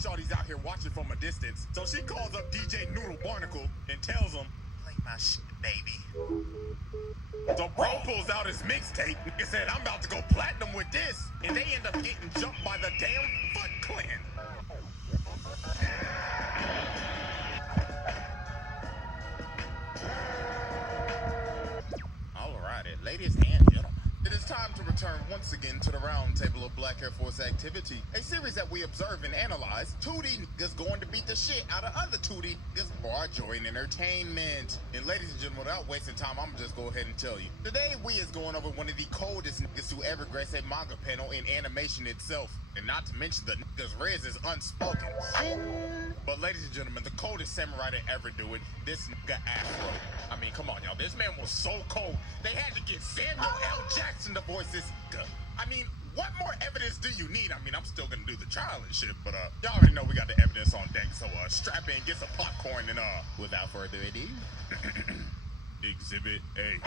shorty's out here watching from a distance, so she calls up DJ Noodle Barnacle and tells him, "Play my shit, baby." So bro pulls out his mixtape and said, "I'm about to go platinum with this," and they end up getting jumped by the damn Foot Clan. Alrighty, ladies and gentlemen, it is time to return once again to the round table of Black Air Force activity, a series that we observe and analyze 2D niggas going to beat the shit out of other 2D niggas for our joy and entertainment. And ladies and gentlemen, without wasting time, I'm gonna just go ahead and tell you. Today we is going over one of the coldest niggas to ever grace a manga panel in animation itself. And not to mention the nigga's riz is unspoken. But ladies and gentlemen, the coldest samurai to ever do it, this nigga Afro. I mean, come on, y'all. This man was so cold, they had to get Samuel L. Jackson to voice this nigga. I mean, what more evidence do you need? I mean, I'm still gonna do the trial and shit, but y'all already know we got the evidence on deck, so strap in, get some popcorn, and without further ado, Exhibit A.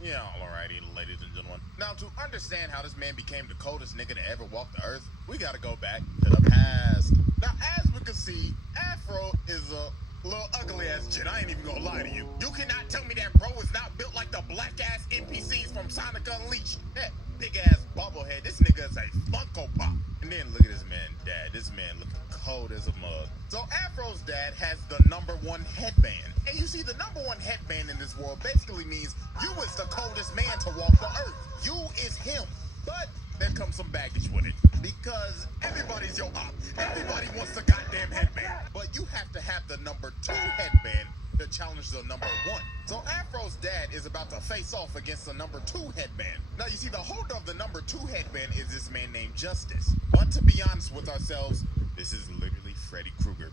Yeah, alrighty, ladies and gentlemen. Now, to understand how this man became the coldest nigga to ever walk the earth, we gotta go back to the past. Now, as we can see, Afro is a little ugly ass shit. I ain't even gonna lie to you. You cannot tell me that bro is not built like the black ass NPCs from Sonic Unleashed. That big ass bobblehead. This nigga is a Funko Pop. And then look at this man, dad. This man looking cold as a mug. So Afro's dad has the #1 headband. And you see, the #1 headband in this world basically means you is the coldest man to walk the earth. You is him. But there comes some baggage with it. Because everybody's your op. Everybody wants the goddamn headband. But you have to have the #2 headband to challenge the #1. So Afro's dad is about to face off against the #2 headband. Now you see, the holder of the #2 headband is this man named Justice. But to be honest with ourselves, this is literally Freddy Krueger.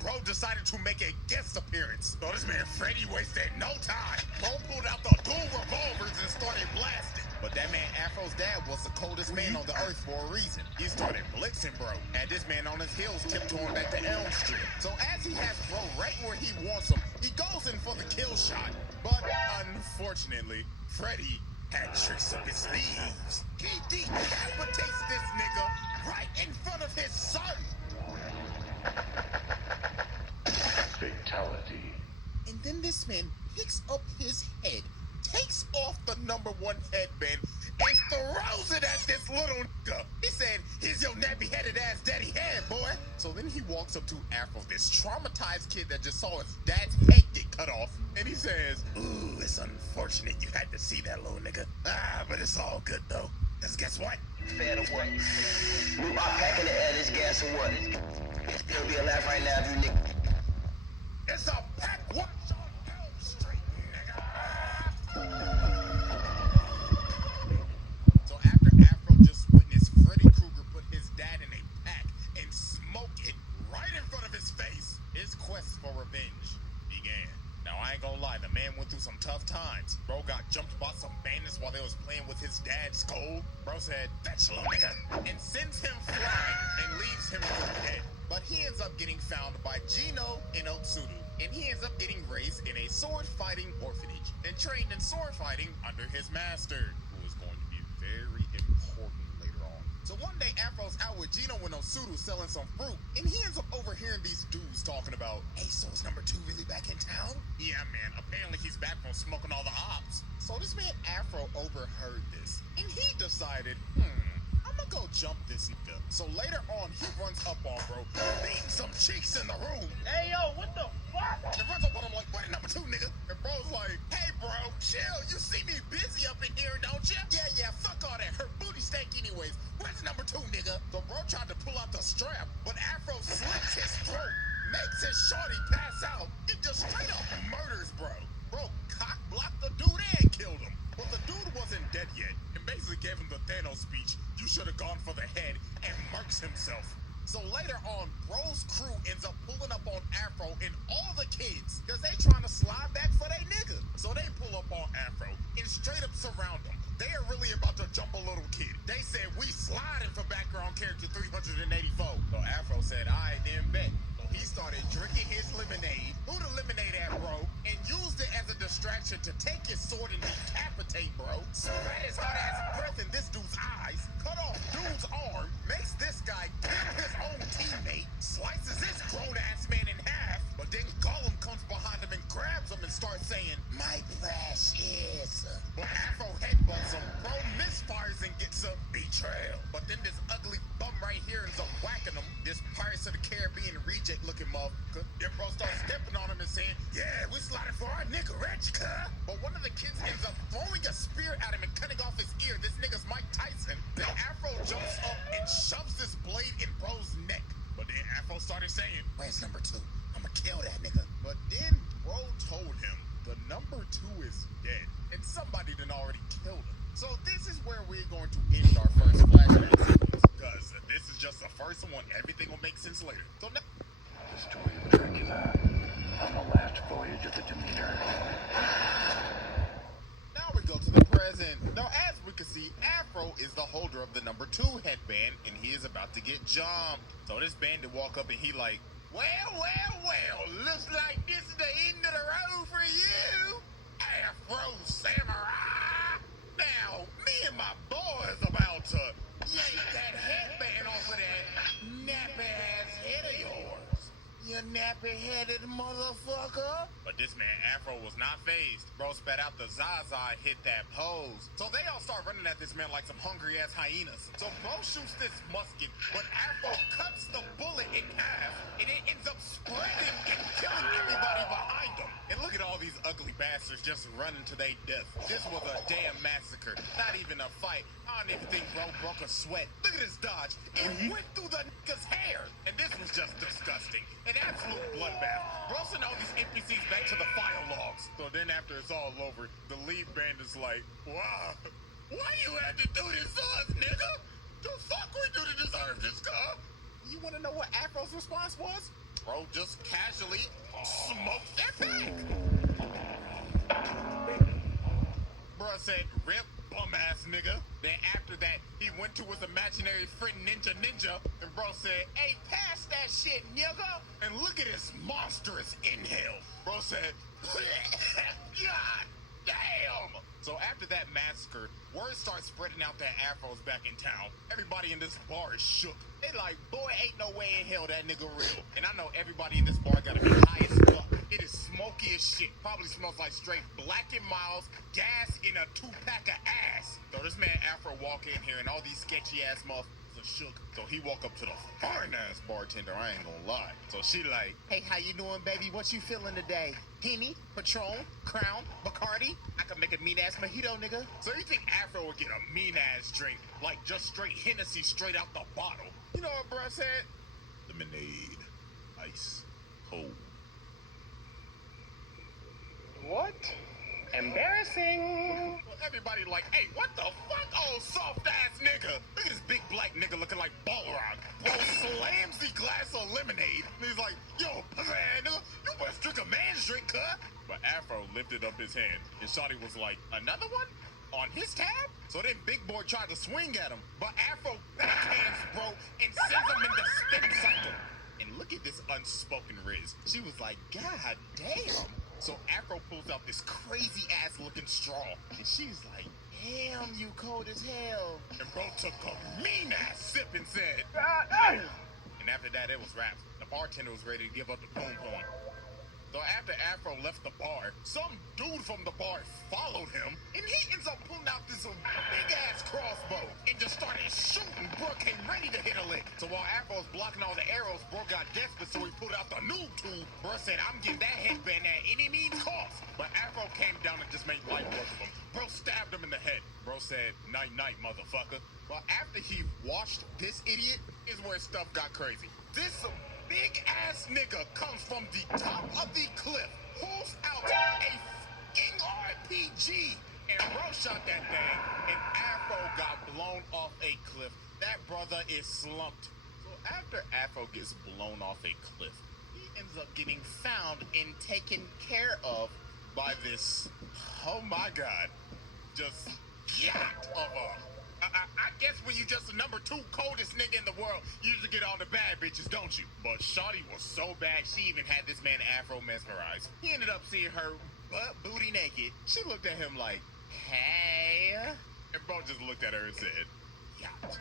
Bro decided to make a guest appearance. So this man Freddy wasted no time. Bro pulled out the dual revolvers and started blasting. But that man Afro's dad was the coldest man on the earth for a reason. He started blitzing bro. Had this man on his heels tiptoeing back to Elm Street. So as he has bro right where he wants him, he goes in for the kill shot. But unfortunately, Freddy had tricks up his sleeves. He decapitates this nigga right in front of his son. Fatality. And then this man picks up his head, takes off the #1 headband, and throws it at this little nigga. He said, "Here's your nappy-headed ass daddy head, boy." So then he walks up to Afro, this traumatized kid that just saw his dad's head get cut off, and he says, "Ooh, it's unfortunate you had to see that little nigga. But it's all good though. Cause guess what? Fair to what? We are packing the air, this gas or what? Still be alive right now if you nigga. It's a pack watch on Elm Street, nigga." So after Afro just witnessed Freddy Krueger put his dad in a pack and smoke it right in front of his face, his quest for revenge began. Now I ain't gonna lie, the man went through some tough times. Bro got jumped by some bandits while they was playing with his dad's skull. Bro said, "Fetch little nigga," and sends him flying and leaves him for dead. But he ends up getting found by Gino and Otsuru, and he ends up getting raised in a sword-fighting orphanage and trained in sword fighting under his master, who is going to be very important later on. So one day, Afro's out with Gino and Otsuru selling some fruit, and he ends up overhearing these dudes talking about, "Hey, so is #2 really back in town?" "Yeah, man, apparently he's back from smoking all the ops." So this man Afro overheard this, and he decided, I'm gonna go jump this nigga. So later on, he runs up on bro, beating some cheeks in the room. Hey, yo, what the fuck? And runs up on him like, "Wait, #2, nigga." And bro's like, "Hey, bro, chill. You see me busy up in here, don't you?" Yeah, fuck all that. Her booty stank anyways. Where's #2, nigga? So bro tried to pull out the strap, but Afro slits his throat, makes his shorty pass out, and just straight up murders bro. Bro cock blocked the dude and killed him. But the dude wasn't dead yet, and basically gave him the Thanos speech, "You should have gone for the head," and murks himself. So later on, bro's crew ends up pulling up on Afro and all the kids, because they trying to slide back for they nigga. So they pull up on Afro and straight up surround him. They are really about to jump a little kid. They said, "We sliding for background character 384. So Afro said, "Alright, then bet." So he started drinking his lemonade, threw the lemonade at bro, and used it as a distraction to take his sword and decapitate bro. Spread his hot ass breath off in this dude's eyes, cut off dude's arm, makes this guy kill his own teammate, slices this grown-ass man in half, but then Gollum comes behind him and grabs him and starts saying, "My precious." But Afro headbutts him, bro misfires and gets a betrayal. But then this ugly bum right here ends up whacking him, this Pirates of the Caribbean reject looking motherfucker. Then bro starts stepping on him and saying, "Yeah, we slotted for our nigga Rich, cuh." But one of the kids ends up throwing a spear at him and cutting off his ear. This nigga's Mike Tyson. Then Afro jumps up and shoves this blade in bro's neck. But then Afro started saying, "Where's number 2? I'ma kill that nigga." But then bro told him the number 2 is dead, and somebody done already killed him. So this is where we're going to end our first flashback sequence, because this is just the first one. Everything will make sense later. So now, The story of Dracula on the last voyage of the Demeter. now we go to the present. Now, as we can see, Afro is the holder of the number 2 headband, and he is about to get jumped. So this bandit walk up and he like, well, looks like this is the end of the road for you, Afro Samurai. Now, me and my boys about to yank that headband off of that nappy-ass head of yours. You nappy-headed motherfucker. But this man Afro was not phased. Bro spat out the Zaza and hit that pose. So they all start running at this man like some hungry-ass hyenas. So bro shoots this musket, but Afro cuts the bullet in half, and it ends up spreading and killing everybody behind him. And look at all these ugly bastards just running to their death. This was a damn massacre. Not even a fight. I don't even think bro broke a sweat. Look at this dodge. It went through the nigga's hair. And this was just disgusting. An absolute bloodbath. Bro sent all these NPCs back to the file logs. So then after it's all over, the lead band is like, "Wow, why you had to do this to us, nigga? The fuck we do to deserve this, car?" You wanna know what Afro's response was? Bro just casually smoked that pack. Bruh said, "Rip, bum-ass nigga." Then after that, he went to his imaginary friend Ninja, and bro said, "Hey, pass that shit, nigga." And look at his monstrous inhale. Bro said, "God damn." So after that massacre, word starts spreading out that Afro's back in town. Everybody in this bar is shook. They like, "Boy, ain't no way in hell that nigga real." And I know everybody in this bar gotta be high as fuck. It is smoky as shit. Probably smells like straight Black and Miles gas in a 2-pack of ass. So this man Afro walk in here and all these sketchy ass motherfuckers are shook. So he walk up to the fine ass bartender, I ain't gonna lie. So she like, "Hey, how you doing, baby? What you feeling today? Henny, Patron, Crown, Bacardi? I could make a mean ass mojito, nigga." So you think Afro would get a mean ass drink, like just straight Hennessy straight out the bottle? You know what bruh said? Lemonade, ice, cold. What? Embarrassing. Well, everybody like, "Hey, what the fuck, old soft ass nigga?" Look at this big black nigga looking like Balrog. Bro slams the glass of lemonade, and he's like, "Yo, man, nigga, you must drink a man's drink, huh?" But Afro lifted up his hand, and Shawty was like, "Another one? On his tab?" So then Big Boy tried to swing at him, but Afro backhands bro and sends him in the spin cycle. And look at this unspoken Riz. She was like, "God damn." So Afro pulls out this crazy ass looking straw, and she's like, "Damn, you cold as hell." And bro took a mean ass sip and said, God damn. and after that it was wraps. The bartender was ready to give up the boom boom. So after Afro left the bar, some dude from the bar followed him, and he ends up pulling out this big-ass crossbow and just started shooting. Bro came ready to hit a lick. So while Afro's blocking all the arrows, bro got desperate, so he pulled out the noob tube. Bro said, "I'm getting that headband at any means cost." But Afro came down and just made light work of him. Bro stabbed him in the head. Bro said, "Night-night, motherfucker." But after he washed this idiot is where stuff got crazy. This big ass nigga comes from the top of the cliff, pulls out a fucking RPG, and bro shot that thing, and Afro got blown off a cliff. That brother is slumped. So after Afro gets blown off a cliff, he ends up getting found and taken care of by this, oh my god, just yacht of a... I guess when you just the number 2 coldest nigga in the world, you usually get all the bad bitches, don't you? But Shawty was so bad, she even had this man Afro mesmerized. He ended up seeing her butt booty naked. She looked at him like, "Hey." And bro just looked at her and said, yacht.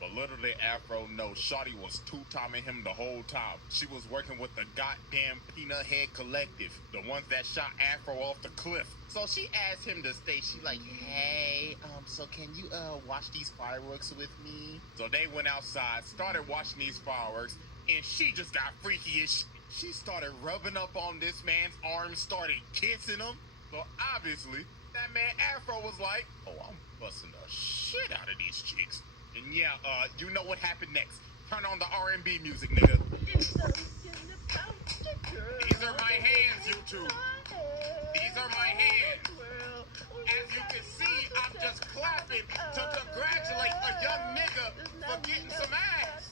But little did Afro know Shawty was two-timing him the whole time. She was working with the goddamn Peanut Head Collective, the ones that shot Afro off the cliff. So she asked him to stay. She like, hey, so can you watch these fireworks with me? So they went outside, started watching these fireworks, and she just got freaky as shit. She started rubbing up on this man's arm, started kissing him. So obviously, that man Afro was like, oh, I'm busting the shit out of these chicks. And yeah, you know what happened next. Turn on the R&B music, nigga. These are my hands, you two. These are my hands. As you can see, I'm just clapping to congratulate a young nigga for getting some ass.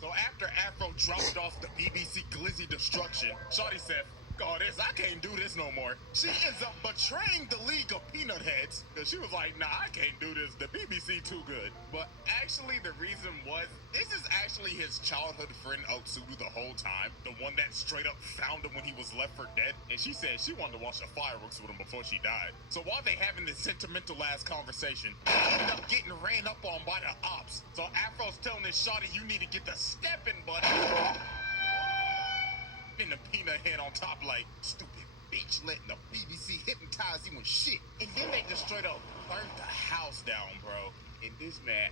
So after Afro dropped off the BBC Glizzy Destruction, Shawty said, all this, I can't do this no more. She ends up betraying the League of Peanut Heads because she was like, nah, I can't do this. The BBC too good. But actually, the reason was, this is actually his childhood friend Otsudu the whole time. The one that straight up found him when he was left for dead. And she said she wanted to watch the fireworks with him before she died. So while they having this sentimental ass conversation, they ended up getting ran up on by the ops. So Afro's telling this shawty, you need to get the stepping button. In the Peanut Head on top like, stupid bitch letting the BBC hypnotize you and shit. And then they just straight up burnt the house down, bro. And this man,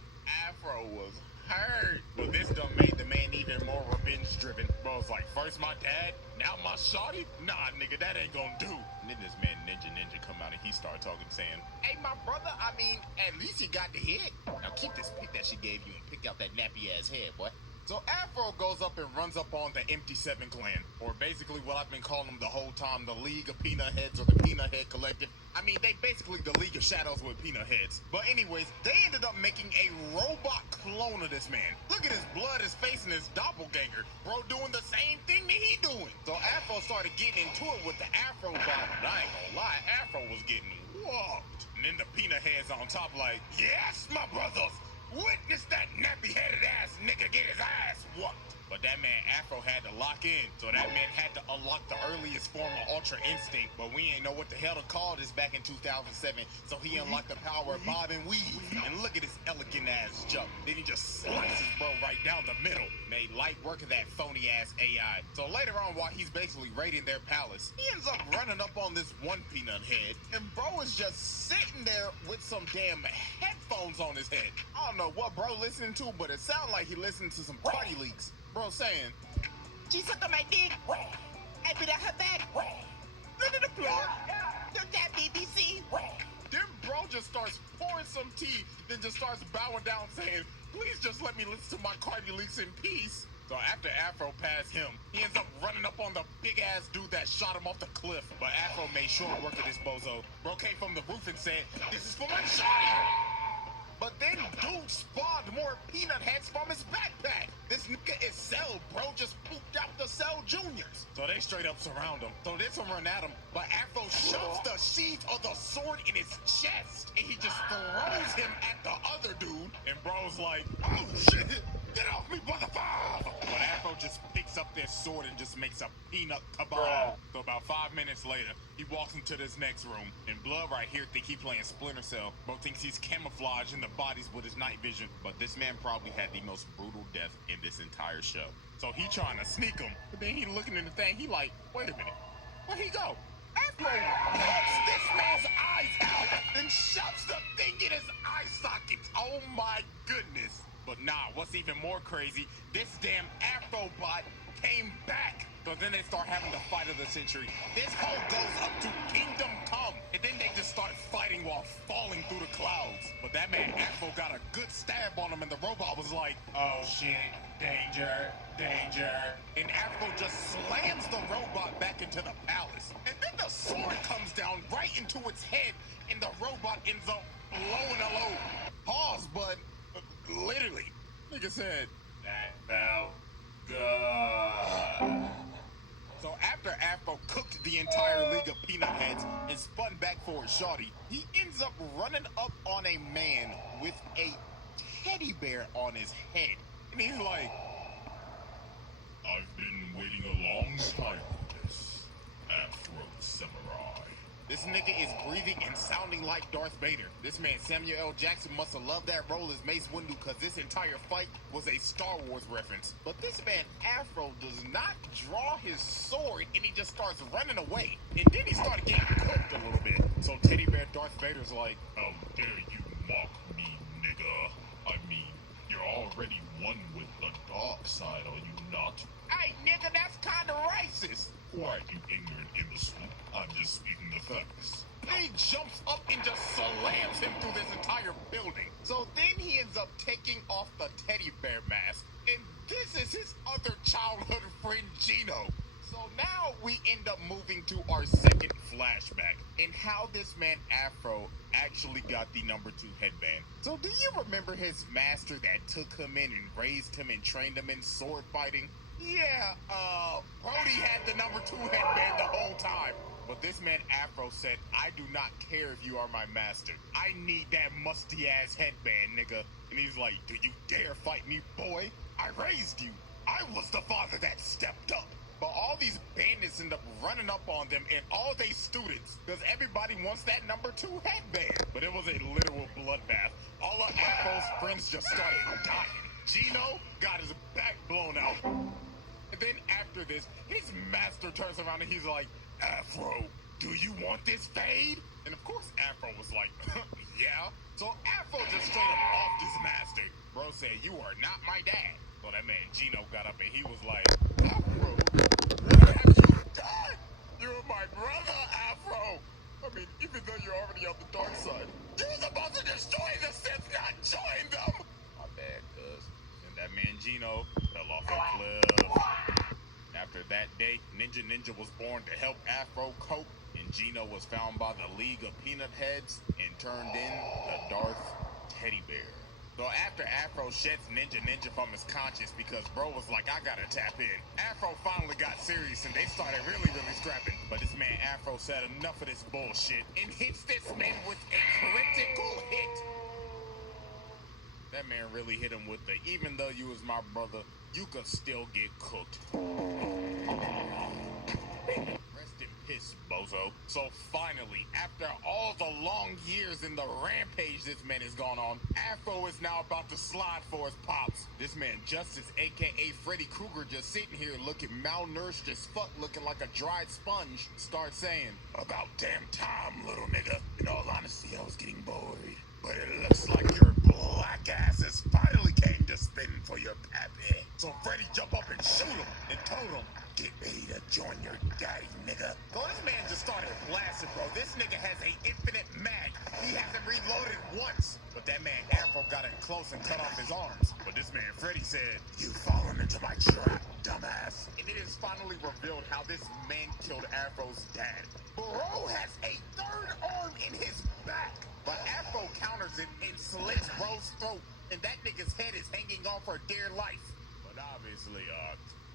Afro, was hurt. But this done made the man even more revenge driven. Bro, it's like, first my dad, now my shawty? Nah, nigga, that ain't gonna do. And then this man, Ninja come out and he started talking, saying, hey, my brother, I mean, at least you got the hit. Now keep this pick that she gave you and pick out that nappy ass head, boy. So Afro goes up and runs up on the Empty Seven clan, or basically what I've been calling them the whole time, the League of Peanut Heads or the Peanut Head Collective. I mean, they basically the League of Shadows with peanut heads. But anyways, they ended up making a robot clone of this man. Look at his blood, his face, and his doppelganger. Bro doing the same thing that he doing. So Afro started getting into it with the Afro bot. But I ain't gonna lie, Afro was getting whooped. And then the Peanut Heads on top like, yes, my brothers. Witness that nappy-headed ass nigga get his ass whooped. But that man Afro had to lock in, so that man had to unlock the earliest form of Ultra Instinct, but we ain't know what the hell to call this back in 2007, so he unlocked the power of Bob and Weave. And look at his elegant ass jump. Then he just slices bro right down the middle. Made light work of that phony ass AI. So later on, while he's basically raiding their palace, he ends up running up on this one peanut head, and bro is just sitting there with some damn headphones on his head. I don't know what bro listening to, but it sounded like he listened to some party leaks. Bro saying, she sucked on my dick. I bit out her back. Look at the floor. Look that BBC. Then bro just starts pouring some tea, then just starts bowing down saying, please just let me listen to my Cardi leaks in peace. So after Afro passed him, he ends up running up on the big ass dude that shot him off the cliff. But Afro made short work of this bozo. Bro came from the roof and said, this is for my shawty. But then dude spawned more peanut heads from his backpack. This nigga is Cell, bro, just pooped out the Cell Juniors. So they straight up surround him. So this one run at him, but Afro shoves the sheath of the sword in his chest, and he just throws him at the other dude. And bro's like, oh shit, get off me, motherfucker! But Afro just picks up their sword and just makes a peanut kebab. So about 5 minutes later, he walks into this next room, and Blood right here think he playing Splinter Cell. Bro thinks he's camouflaging the bodies with his night vision, but this man probably had the most brutal death in this entire show. So he trying to sneak him, but then he looking in the thing, he like, wait a minute, where'd he go? Afro pokes this man's eyes out and shoves the thing in his eye socket. Oh my goodness. But nah, what's even more crazy, this damn Afro bot came back. So then they start having the fight of the century. This hoe goes up to Kingdom Come, and then they just start fighting while falling through the clouds. But that man Afro got a good stab on him, and the robot was like, oh shit, danger, danger. And Afro just slams the robot back into the palace. And then the sword comes down right into its head, and the robot ends up blowing a load. Pause, but literally, nigga said, that felt good. So after Afro cooked the entire League of Peanut Heads and spun back for his shawty, he ends up running up on a man with a teddy bear on his head. And he's like, I've been waiting a long time for this, Afro Samurai. This nigga is breathing and sounding like Darth Vader. This man Samuel L. Jackson must have loved that role as Mace Windu because this entire fight was a Star Wars reference. But this man Afro does not draw his sword and he just starts running away. And then he started getting cooked a little bit. So Teddy Bear Darth Vader's like, How dare you mock me, nigga? I mean, you're already one with the dark side, are you not? hey nigga, that's kind of racist. Why, you ignorant imbecile? I'm just speaking the facts. He jumps up and just slams him through this entire building. So then he ends up taking off the teddy bear mask. And this is his other childhood friend, Gino. So now we end up moving to our second flashback and how this man Afro actually got the number 2 headband. So do you remember his master that took him in and raised him and trained him in sword fighting? Yeah, Brody had the number 2 headband the whole time. But this man Afro said, I do not care if you are my master. I need that musty ass headband, nigga. And he's like, do you dare fight me, boy? I raised you. I was the father that stepped up. But all these bandits end up running up on them and all they students, because everybody wants that number 2 headband. But it was a literal bloodbath. All of Afro's friends just started dying. Gino got his back blown out. And then after this, his master turns around and he's like, Afro, do you want this fade? And of course Afro was like, yeah. So Afro just straight up offed his master. Bro said, you are not my dad. So that man Gino got up and he was like, Afro, what have you done? You're my brother, Afro. I mean, even though you're already on the dark side, you're supposed to destroy the Sith, not join them. My bad, cuz. And that man Gino fell off a cliff. After that day, Ninja was born to help Afro cope, and Gino was found by the League of Peanut Heads and turned in the Darth Teddy Bear. So after Afro sheds Ninja from his conscience because bro was like, I gotta tap in, Afro finally got serious and they started really scrapping. But this man Afro said enough of this bullshit and hits this man with a critical hit. That man really hit him with the, even though you was my brother, you could still get cooked. Rest in piss, bozo. So finally, after all the long years in the rampage this man has gone on, Afro is now about to slide for his pops. This man Justice, aka Freddy Krueger, just sitting here looking malnourished as fuck, looking like a dried sponge, starts saying, about damn time, little nigga. In all honesty, I was getting bored. But it looks like your black ass has finally came to spin for your pappy. So Freddy jump up and shoot him and told him, get ready to join your daddy, nigga. So this man just started blasting, bro. This nigga has an infinite mag. He hasn't reloaded once. But that man Afro got in close and cut off his arms. But this man Freddy said, you've fallen into my trap, dumbass. And it is finally revealed how this man killed Afro's dad. Bro has a third arm in his back. But Afro counters it and slits bro's throat, and that nigga's head is hanging on for dear life. But obviously,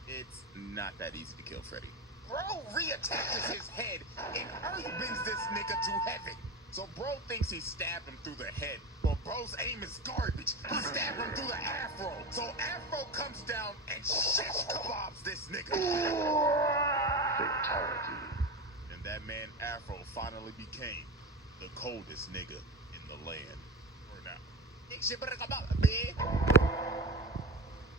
it's not that easy to kill Freddy. Bro reattaches his head and earthbends this nigga to heaven. So bro thinks he stabbed him through the head, but bro's aim is garbage. He stabbed him through the afro. So Afro comes down and shish kebabs this nigga. Fatality. And that man Afro finally became the coldest nigga in the land. For now.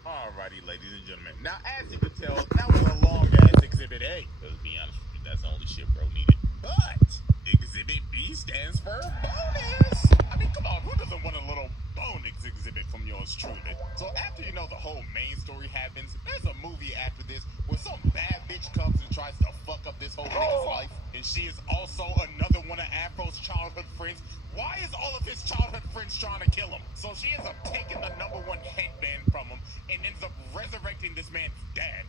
Alrighty, ladies and gentlemen. Now, as you can tell, that was a long-ass Exhibit A. Let's be honest with you, that's the only shit bro needed. But Exhibit B stands for bonus. I mean, come on, who doesn't want a little bonus exhibit from yours truly? So after you know the whole main story happens, there's a movie after this where some bad bitch comes and tries to fuck up this whole nigga's life, and she is also another one of Afro's childhood friends. Why is all of his childhood friends trying to kill him? So she ends up taking the number 1 headband from him and ends up resurrecting this man's dad.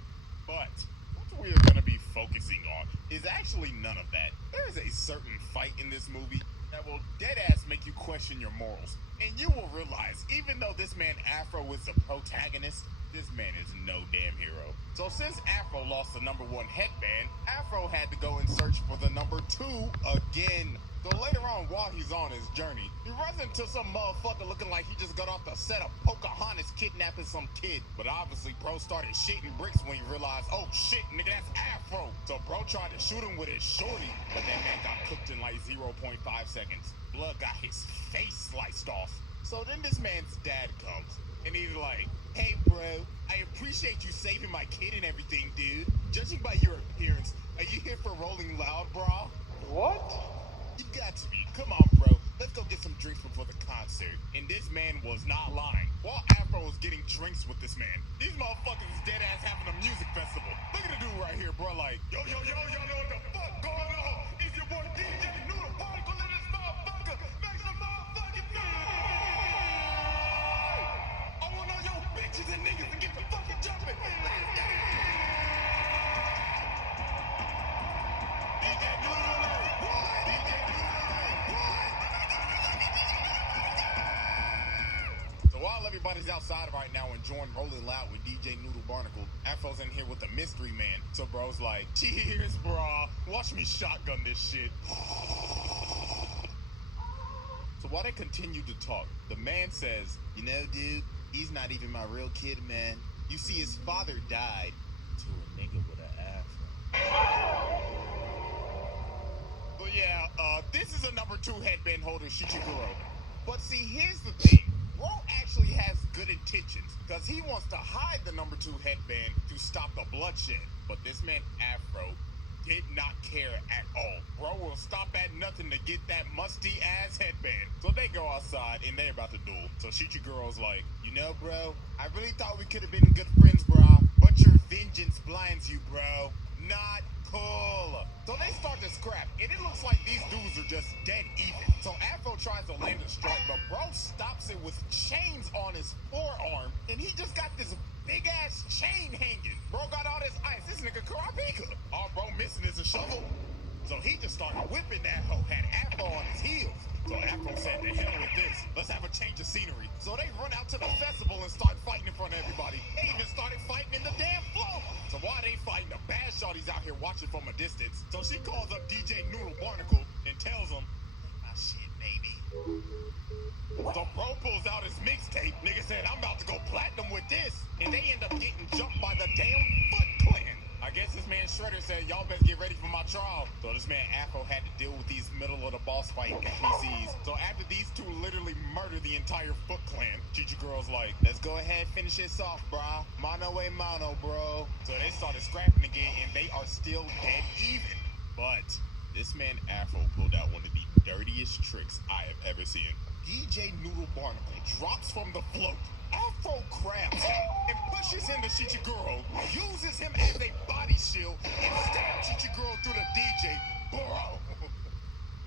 But what we are going to be focusing on is actually none of that. There is a certain fight in this movie that will deadass make you question your morals. And you will realize, even though this man Afro is the protagonist, This man is no damn hero. So since Afro lost the number 1 headband, Afro had to go and search for the number 2 again. So later on, while he's on his journey, he runs into some motherfucker looking like he just got off the set of Pocahontas kidnapping some kid. But obviously, bro started shitting bricks when he realized, oh shit, nigga, that's Afro. So bro tried to shoot him with his shorty, but that man got cooked in like 0.5 seconds. Blood got his face sliced off. So then this man's dad comes, and he's like, hey bro, I appreciate you saving my kid and everything, dude. Judging by your appearance, are you here for Rolling Loud, bro? What? You got to be. Come on, bro. Let's go get some drinks before the concert. And this man was not lying. While Afro was getting drinks with this man, these motherfuckers is dead ass having a music festival. Look at the dude right here, bro. Like, yo, y'all know what the fuck going on? It's your boy DJ Noodle Particle in this motherfucker. Make some motherfucking noise! I want all your bitches and niggas to get the fucking jumping. Let's get it! DJ Noodle, what? DJ So while everybody's outside right now enjoying Rolling Loud with DJ Noodle Barnacle, Afro's in here with the mystery man. So bro's like, cheers, bro. Watch me shotgun this shit. So while they continue to talk, the man says, you know, dude, he's not even my real kid, man. You see, his father died to a nigga with an afro. Well, yeah, this is a number 2 headband holder, Shichiguro. But see, here's the thing. Bro actually has good intentions, because he wants to hide the number 2 headband to stop the bloodshed. But this man, Afro, did not care at all. Bro will stop at nothing to get that musty-ass headband. So they go outside, and they about to duel. So Shichiguro's like, you know, bro, I really thought we could have been good friends, bro. But your vengeance blinds you, bro. Not cool. So they start to scrap, and it looks like these dudes are just dead even. So Afro tries to land a strike, but bro stops it with chains on his forearm, and he just got this big ass chain hanging. Bro got all this ice. This nigga Karapika. All bro missing is a shovel. So he just started whipping that hoe, had Afro on his heels. So Afro said, to hell with this. Let's have a change of scenery. So they run out to the festival and start fighting in front of everybody. They even started fighting in the damn floor. So while they fighting, the bad shorty's out here watching from a distance. So she calls up DJ Noodle Barnacle and tells him, my shit, baby. So bro pulls out his mixtape. Nigga said, I'm about to go platinum with this. And they end up getting jumped by the damn Foot Clan. I guess this man Shredder said, y'all better get ready for my trial. So this man Afro had to deal with these middle of the boss fight NPCs. So after these two literally murder the entire Foot Clan, Chichiguro's like, let's go ahead, finish this off, brah. Mano a mano, bro. So they started scrapping again, and they are still dead even. But this man Afro pulled out one of the dirtiest tricks I have ever seen. DJ Noodle Barnacle drops from the float. Afro grabs him and pushes him to Shichiguro, uses him as a body shield, and stabs Shichiguro through the DJ. Bro,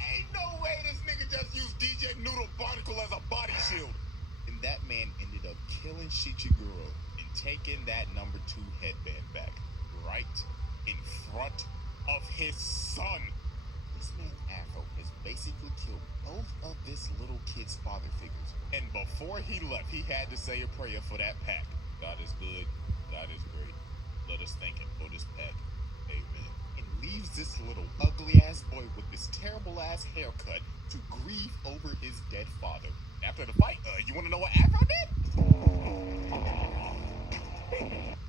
ain't no way this nigga just used DJ Noodle Barnacle as a body shield. And that man ended up killing Shichiguro and taking that number 2 headband back right in front of his son. This man Afro has basically killed both of this little kid's father figures. And before he left, he had to say a prayer for that pack. God is good. God is great. Let us thank him for this pack. Amen. And leaves this little ugly-ass boy with this terrible-ass haircut to grieve over his dead father. After the fight, you want to know what Afro did?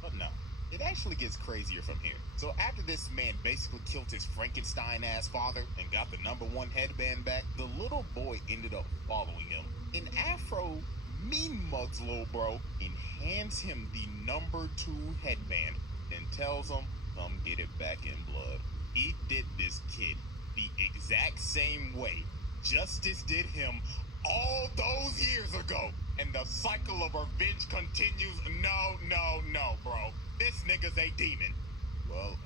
But no. It actually gets crazier from here. So after this man basically killed his Frankenstein-ass father and got the number 1 headband back, the little boy ended up following him. And Afro mean mugs little bro and hands him the number 2 headband and tells him, come get it back in blood. He did this kid the exact same way Justice did him all those years ago. And the cycle of revenge continues. No, bro. This nigga's a demon. Well,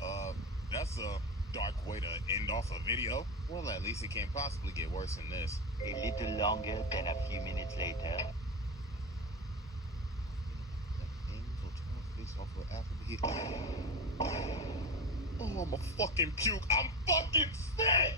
that's a dark way to end off a video. Well, at least it can't possibly get worse than this. A little longer than a few minutes later. Oh, I'm a fucking puke. I'm fucking sick!